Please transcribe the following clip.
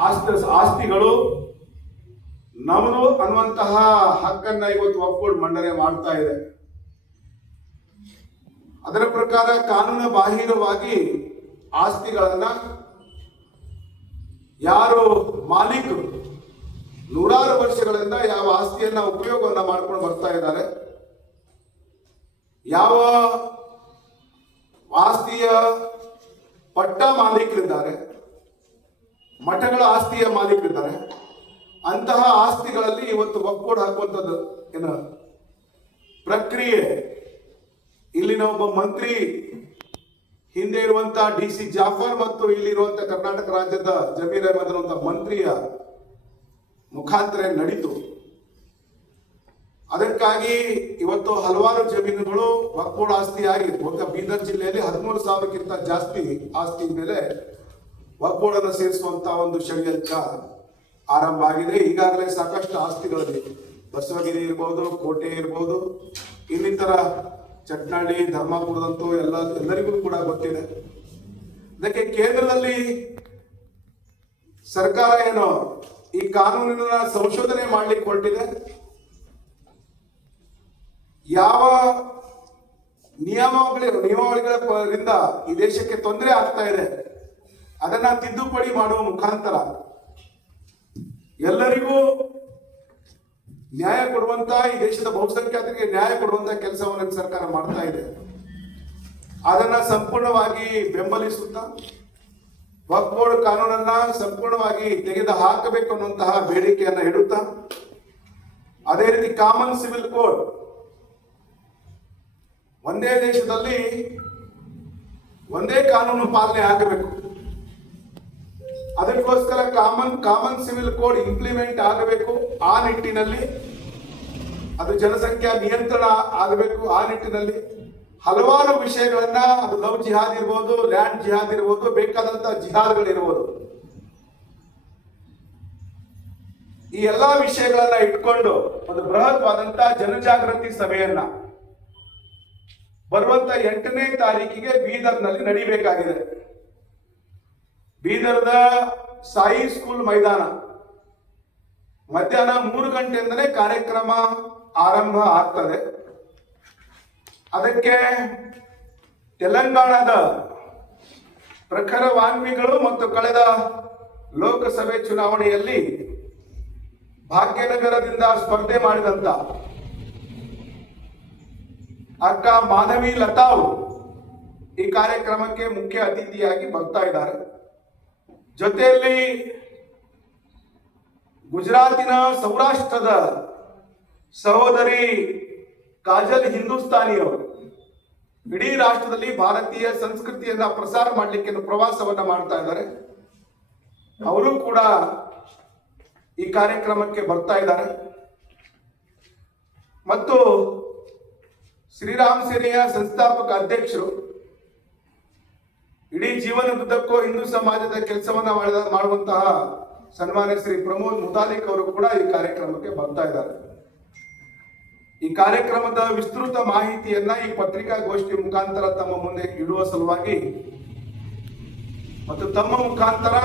ಆಸ್ತಿ ಆಸ್ತಿಗಳು ನಮನು ಅನ್ನುವಂತಹ ಹಕ್ಕನ್ನ ಇವತ್ತು ಒಪ್ಕೊಂಡು ಮಂಡನೆ ಮಾಡ್ತಾ ಇದೆ. ಅದರ ಪ್ರಕಾರ ಕಾನೂನು ಬಾಹಿರವಾಗಿ ಆಸ್ತಿಗಳನ್ನ ಯಾರು ಮಾಲೀಕರು ನೂರಾರು ವರ್ಷಗಳಿಂದ ಯಾವ ಆಸ್ತಿಯನ್ನ ಉಪಯೋಗವನ್ನ ಮಾಡ್ಕೊಂಡು ಬರ್ತಾ ಇದ್ದಾರೆ. ಯಾವ ಆಸ್ತಿಯ ಪಟ್ಟ ಮಾಲೀಕರಿದ್ದಾರೆ. ಮಠಗಳ ಆಸ್ತಿಯ ಮಾಲೀಕರಿದ್ದಾರೆ. ಅಂತಹ ಆಸ್ತಿಗಳಲ್ಲಿ ಇವತ್ತು ಒಕ್ಕೋಡ್ ಹಾಕುವಂಥದ್ದು ಏನು? ಪ್ರಕ್ರಿಯೆ. ಇಲ್ಲಿನ ಒಬ್ಬ ಮಂತ್ರಿ, ಹಿಂದೆ ಇರುವಂತಹ ಡಿ ಸಿ ಜಾಫರ್ ಮತ್ತು ಇಲ್ಲಿರುವಂತಹ ಕರ್ನಾಟಕ ರಾಜ್ಯದ ಜಮೀರ್ ಅಹಮದ್ ಮಂತ್ರಿಯ ಮುಖಾಂತರ ನಡೀತು. ಅದಕ್ಕಾಗಿ ಇವತ್ತು ಹಲವಾರು ಜಮೀನುಗಳು ಒಕ್ಕೋಡ್ ಆಸ್ತಿ ಬಹುತೇಕ ಬೀದರ್ ಜಿಲ್ಲೆಯಲ್ಲಿ ಹದಿಮೂರು ಸಾವಿರಕ್ಕಿಂತ ಜಾಸ್ತಿ ಆಸ್ತಿ ಮೇಲೆ ಒಕ್ಕೋಡನ್ನು ಸೇರಿಸುವಂತ ಒಂದು ಷಡ್ಯಂತ್ರ ಆರಂಭ ಆಗಿದೆ. ಈಗಾಗಲೇ ಸಾಕಷ್ಟು ಆಸ್ತಿಗಳಲ್ಲಿ ಬಸವಗಿರಿ ಇರ್ಬೋದು, ಕೋಟೆ ಇರ್ಬೋದು, ಇನ್ನಿತರ ಚಟ್ನಾಡಿ ಧರ್ಮಪುರದಂತೂ ಎಲ್ಲ, ಎಲ್ಲರಿಗೂ ಕೂಡ ಗೊತ್ತಿದೆ. ಅದಕ್ಕೆ ಕೇಂದ್ರದಲ್ಲಿ ಸರ್ಕಾರ ಏನೋ ಈ ಕಾನೂನಿನ ಸಂಶೋಧನೆ ಮಾಡ್ಲಿಕ್ಕೆ ಹೊರಟಿದೆ ಯಾವ ನಿಯಮಾವಳಿ ನಿಯಮಾವಳಿಗಳಿಂದ ಈ ದೇಶಕ್ಕೆ ತೊಂದರೆ ಆಗ್ತಾ ಇದೆ. ಅದನ್ನ ತಿದ್ದುಪಡಿ ಮಾಡುವ ಮುಖಾಂತರ ಎಲ್ಲರಿಗೂ ನ್ಯಾಯ ಕೊಡುವಂತ ಈ ದೇಶದ ಬಹುಸಂಖ್ಯಾತರಿಗೆ ನ್ಯಾಯ ಕೊಡುವಂತ ಕೆಲಸವನ್ನು ಸರ್ಕಾರ ಮಾಡ್ತಾ ಇದೆ. ಅದನ್ನ ಸಂಪೂರ್ಣವಾಗಿ ಬೆಂಬಲಿಸುತ್ತಾ ವಕ್ಫ್ ಬೋರ್ಡ್ ಕಾನೂನನ್ನ ಸಂಪೂರ್ಣವಾಗಿ ತೆಗೆದು ಹಾಕಬೇಕು ಅನ್ನುವಂತಹ ಬೇಡಿಕೆಯನ್ನ ಇಡುತ್ತಾ ಅದೇ ರೀತಿ ಕಾಮನ್ ಸಿವಿಲ್ ಕೋಡ್ ಒಂದೇ ದೇಶದಲ್ಲಿ ಒಂದೇ ಕಾನೂನು ಪಾಲನೆ ಆಗಬೇಕು. ಅದಕ್ಕೋಸ್ಕರ common common civil code implement ಆಗಬೇಕು ಆ ನಿಟ್ಟಿನಲ್ಲಿ. ಅದು ಜನಸಂಖ್ಯಾ ನಿಯಂತ್ರಣ ಆಗಬೇಕು ಆ ನಿಟ್ಟಿನಲ್ಲಿ. ಹಲವಾರು ವಿಷಯಗಳನ್ನ ಅದು ಲವ್ ಜಿಹಾದ್ ಇರ್ಬೋದು, ಲ್ಯಾಂಡ್ ಜಿಹಾದ್ ಇರ್ಬೋದು, ಬೇಕಾದಂತ ಜಿಹಾದ್ಗಳಿರ್ಬೋದು. ಈ ಎಲ್ಲಾ ವಿಷಯಗಳನ್ನ ಇಟ್ಕೊಂಡು ಒಂದು ಬೃಹತ್ವಾದಂತ ಜನಜಾಗೃತಿ ಸಭೆಯನ್ನ ಬರುವಂತ ಎಂಟನೇ ತಾರೀಕಿಗೆ ಬೀದರ್ನಲ್ಲಿ ನಡಿಬೇಕಾಗಿದೆ. ಬೀದರ್ದ ಸಾಯಿ ಸ್ಕೂಲ್ ಮೈದಾನ. ಮಧ್ಯಾಹ್ನ ಮೂರು ಗಂಟೆಯಿಂದಲೇ ಕಾರ್ಯಕ್ರಮ ಆರಂಭ ಆಗ್ತದೆ. ಅದಕ್ಕೆ ತೆಲಂಗಾಣದ ಪ್ರಖರ ವಾಗ್ಮಿಗಳು ಮತ್ತು ಕಳೆದ ಲೋಕಸಭೆ ಚುನಾವಣೆಯಲ್ಲಿ ಭಾಗ್ಯನಗರದಿಂದ ಸ್ಪರ್ಧೆ ಮಾಡಿದಂತ ಅಕ್ಕ ಮಾಧವಿ ಲತಾವ್ ಈ ಕಾರ್ಯಕ್ರಮಕ್ಕೆ ಮುಖ್ಯ ಅತಿಥಿಯಾಗಿ ಬರ್ತಾ ಇದ್ದಾರೆ. ಜೊತೆಯಲ್ಲಿ ಗುಜರಾತಿನ ಸೌರಾಷ್ಟ್ರದ ಸಹೋದರಿ ಕಾಜಲ್ ಹಿಂದೂಸ್ತಾನಿಯವರು ಇಡೀ ರಾಷ್ಟ್ರದಲ್ಲಿ ಭಾರತೀಯ ಸಂಸ್ಕೃತಿಯನ್ನ ಪ್ರಸಾರ ಮಾಡಲಿಕ್ಕೆ ಪ್ರವಾಸವನ್ನ ಮಾಡ್ತಾ ಇದ್ದಾರೆ. ಅವರು ಕೂಡ ಈ ಕಾರ್ಯಕ್ರಮಕ್ಕೆ ಬರ್ತಾ ಇದ್ದಾರೆ. ಮತ್ತು ಶ್ರೀರಾಮ್ ಸೇನೆಯ ಸಂಸ್ಥಾಪಕ ಅಧ್ಯಕ್ಷರು ಇಡೀ ಜೀವನದುದ್ದಕ್ಕೂ ಹಿಂದೂ ಸಮಾಜದ ಕೆಲಸವನ್ನ ಮಾಡಿದ ಮಾಡುವಂತಹ ಸನ್ಮಾನ್ಯ ಶ್ರೀ ಪ್ರಮೋದ್ ಮುತಾಲಿಕ್ ಅವರು ಕೂಡ ಈ ಕಾರ್ಯಕ್ರಮಕ್ಕೆ ಬರ್ತಾ ಇದ್ದಾರೆ. ಈ ಕಾರ್ಯಕ್ರಮದ ವಿಸ್ತೃತ ಮಾಹಿತಿಯನ್ನ ಈ ಪತ್ರಿಕಾಗೋಷ್ಠಿ ಮುಖಾಂತರ ತಮ್ಮ ಮುಂದೆ ಇಡುವ ಸಲುವಾಗಿ ಮತ್ತು ತಮ್ಮ ಮುಖಾಂತರ